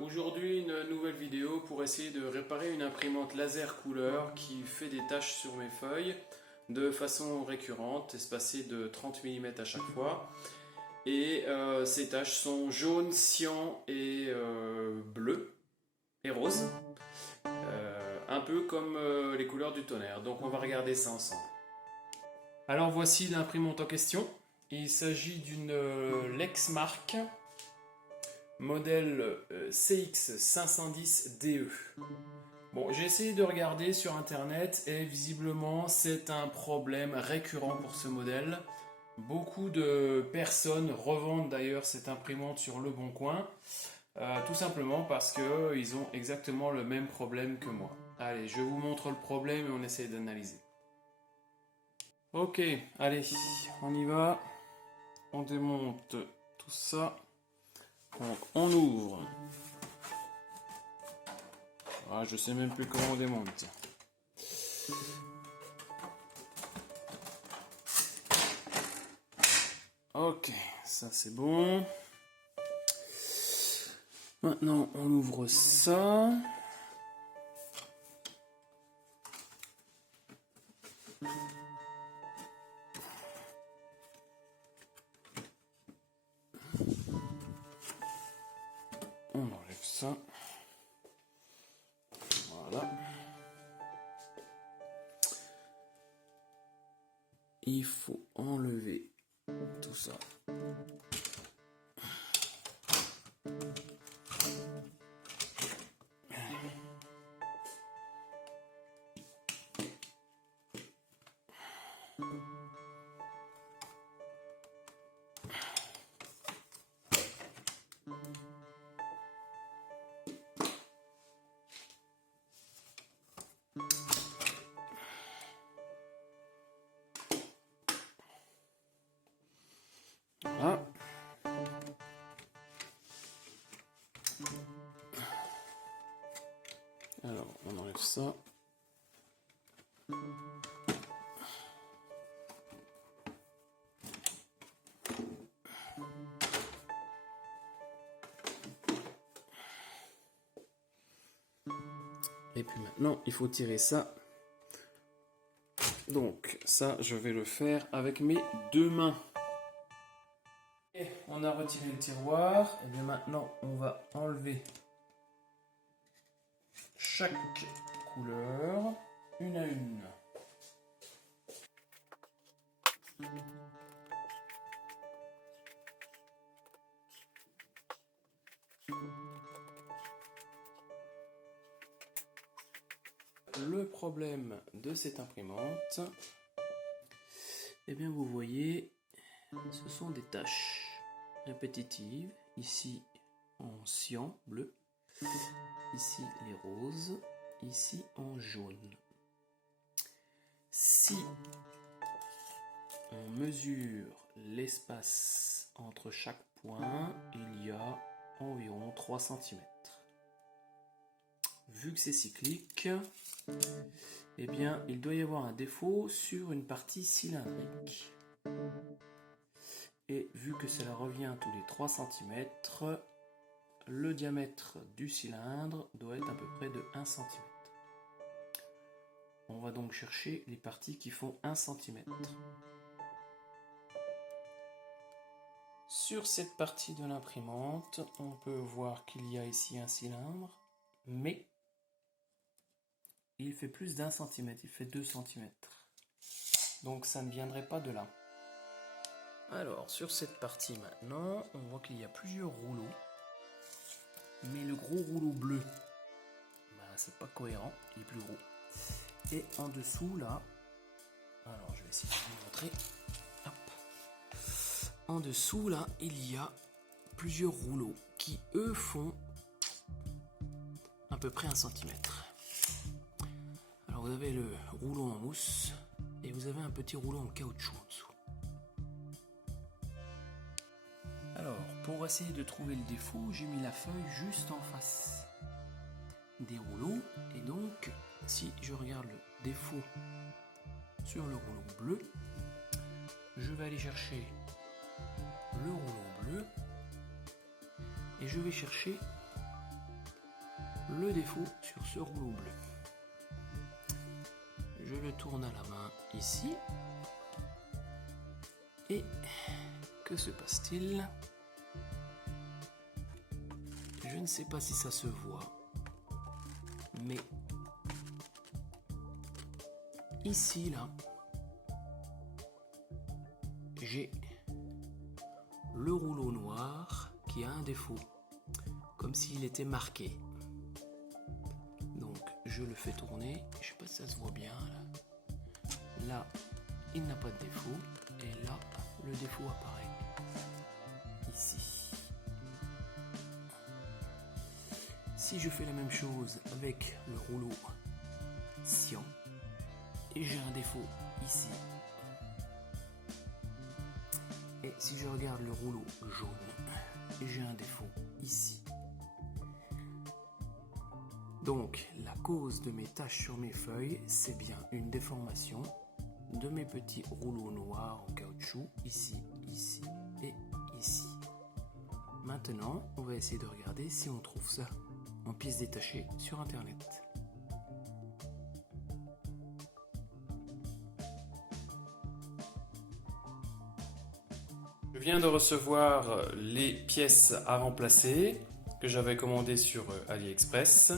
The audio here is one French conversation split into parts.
Aujourd'hui une nouvelle vidéo pour essayer de réparer une imprimante laser couleur qui fait des taches sur mes feuilles de façon récurrente, espacée de 30 mm à chaque fois. Et ces taches sont jaune, cyan et bleu et rose, un peu comme les couleurs du tonnerre. Donc on va regarder ça ensemble. Alors voici l'imprimante en question. Il s'agit d'une Lexmark modèle CX510DE. Bon, j'ai essayé de regarder sur internet et visiblement c'est un problème récurrent pour ce modèle. Beaucoup de personnes revendent d'ailleurs cette imprimante sur Le Bon Coin, tout simplement parce qu'ils ont exactement le même problème que moi. Allez, je vous montre le problème et on essaie d'analyser. Ok, allez, on y va. On démonte tout ça. Donc on ouvre. Ah, je sais même plus comment on démonte. Ok, ça c'est bon. Maintenant on ouvre ça. On enlève ça. Voilà. Il faut enlever tout ça. Voilà. Alors, on enlève ça. Et puis maintenant, il faut tirer ça. Donc, ça, je vais le faire avec mes deux mains. Et on a retiré le tiroir. Et bien maintenant, on va enlever chaque couleur, une à une. Le problème de cette imprimante, eh bien vous voyez, ce sont des taches répétitives, ici en cyan bleu, ici les roses, ici en jaune. Si on mesure l'espace entre chaque point, il y a environ 3 cm. Vu que c'est cyclique, eh bien, il doit y avoir un défaut sur une partie cylindrique. Et vu que cela revient tous les 3 cm, le diamètre du cylindre doit être à peu près de 1 cm. On va donc chercher les parties qui font 1 cm. Sur cette partie de l'imprimante, on peut voir qu'il y a ici un cylindre, mais il fait plus d'1 cm, il fait 2 cm. Donc ça ne viendrait pas de là. Alors sur cette partie maintenant, on voit qu'il y a plusieurs rouleaux. Mais le gros rouleau bleu, c'est pas cohérent, il est plus gros. Et en dessous là, alors je vais essayer de vous montrer. Hop. En dessous là, il y a plusieurs rouleaux qui eux font à peu près 1 cm. Alors vous avez le rouleau en mousse et vous avez un petit rouleau en caoutchouc en dessous. Alors pour essayer de trouver le défaut, j'ai mis la feuille juste en face des rouleaux et donc si je regarde le défaut sur le rouleau bleu, je vais aller chercher le rouleau bleu et je vais chercher le défaut sur ce rouleau bleu. Je le tourne à la main ici. Et que se passe-t-il? Je ne sais pas si ça se voit, mais ici, là, j'ai le rouleau noir qui a un défaut, comme s'il était marqué. Donc, je le fais tourner. Je ne sais pas si ça se voit bien, là. Là, il n'a pas de défaut. Et là, le défaut apparaît. Ici. Si je fais la même chose avec le rouleau cyan, et j'ai un défaut ici. Et si je regarde le rouleau jaune, et j'ai un défaut ici. Donc, la cause de mes taches sur mes feuilles, c'est bien une déformation de mes petits rouleaux noirs en caoutchouc, ici, ici et ici. Maintenant, on va essayer de regarder si on trouve ça en pièces détachées sur internet. Je viens de recevoir les pièces à remplacer que j'avais commandées sur AliExpress.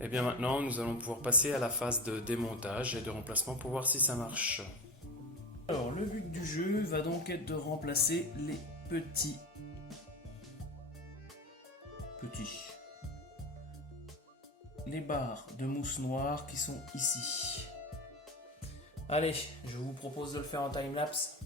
Et bien maintenant, nous allons pouvoir passer à la phase de démontage et de remplacement pour voir si ça marche. Alors, le but du jeu va donc être de remplacer les les barres de mousse noire qui sont ici. Allez, je vous propose de le faire en time-lapse.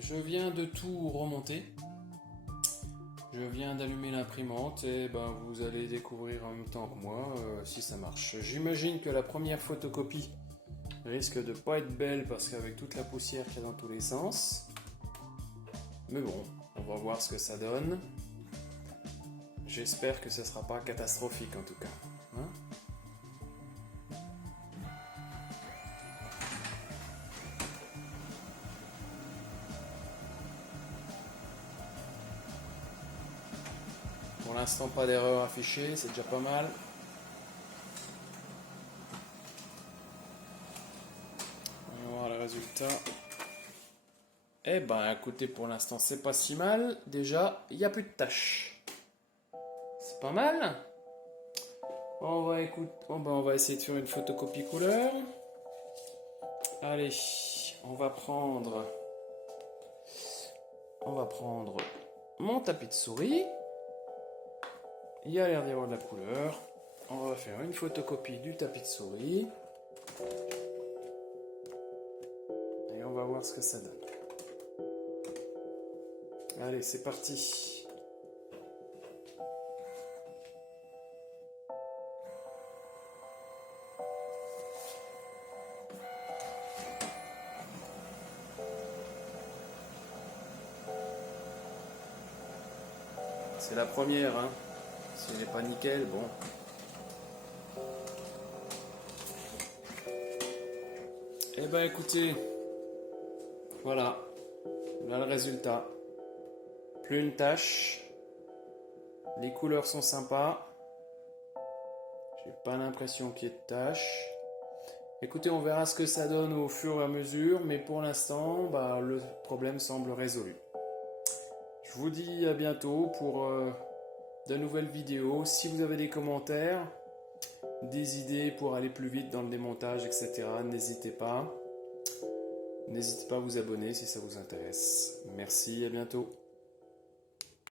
Je viens de tout remonter. Je viens d'allumer l'imprimante et ben, vous allez découvrir en même temps que moi si ça marche. J'imagine que la première photocopie risque de pas être belle parce qu'avec toute la poussière qu'il y a dans tous les sens. Mais bon, on va voir ce que ça donne. J'espère que ce sera pas catastrophique en tout cas. Hein ? Pour l'instant, pas d'erreur affichée, c'est déjà pas mal. On va voir le résultat. Eh ben, écoutez, pour l'instant, c'est pas si mal. Déjà, il n'y a plus de taches. C'est pas mal. On va essayer de faire une photocopie couleur. Allez, on va prendre mon tapis de souris. Il y a l'air d'y avoir de la couleur. On va faire une photocopie du tapis de souris. Et on va voir ce que ça donne. Allez, c'est parti. C'est la première, hein. Si elle n'est pas nickel, bon. Eh ben écoutez, voilà le résultat. Plus une tache. Les couleurs sont sympas. J'ai pas l'impression qu'il y ait de taches. Écoutez, on verra ce que ça donne au fur et à mesure, mais pour l'instant, le problème semble résolu. Je vous dis à bientôt pour de nouvelles vidéos. Si vous avez des commentaires, des idées pour aller plus vite dans le démontage, etc., n'hésitez pas. N'hésitez pas à vous abonner si ça vous intéresse. Merci, à bientôt.